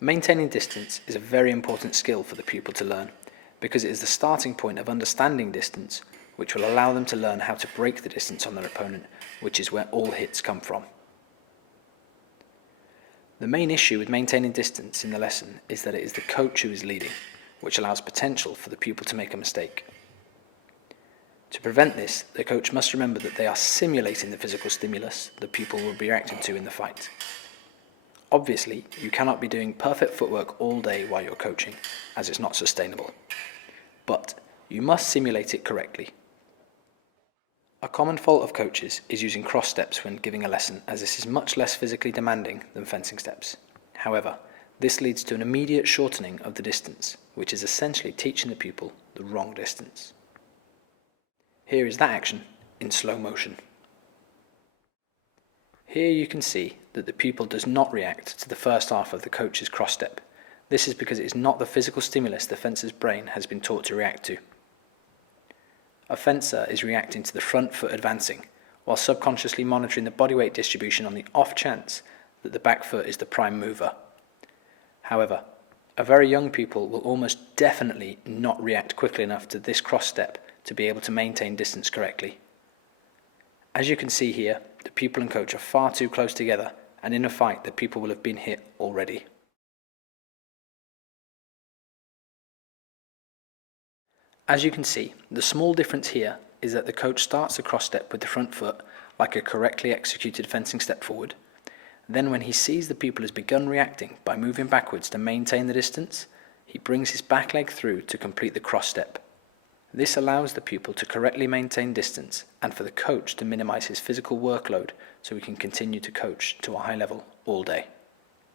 Maintaining distance is a very important skill for the pupil to learn because it is the starting point of understanding distance, which will allow them to learn how to break the distance on their opponent, which is where all hits come from. The main issue with maintaining distance in the lesson is that it is the coach who is leading, which allows potential for the pupil to make a mistake. To prevent this, the coach must remember that they are simulating the physical stimulus the pupil will be reacting to in the fight. Obviously, you cannot be doing perfect footwork all day while you're coaching, as it's not sustainable. But you must simulate it correctly. A common fault of coaches is using cross steps when giving a lesson, as this is much less physically demanding than fencing steps. However, this leads to an immediate shortening of the distance, which is essentially teaching the pupil the wrong distance. Here is that action in slow motion. Here you can see that the pupil does not react to the first half of the coach's cross step. This is because it is not the physical stimulus the fencer's brain has been taught to react to. A fencer is reacting to the front foot advancing, while subconsciously monitoring the body weight distribution on the off chance that the back foot is the prime mover. However, a very young pupil will almost definitely not react quickly enough to this cross step to be able to maintain distance correctly. As you can see here, the pupil and coach are far too close together, and in a fight the pupil will have been hit already. As you can see, the small difference here is that the coach starts the cross step with the front foot like a correctly executed fencing step forward. Then when he sees the pupil has begun reacting by moving backwards to maintain the distance, he brings his back leg through to complete the cross step. This allows the pupil to correctly maintain distance and for the coach to minimize his physical workload so he can continue to coach to a high level all day.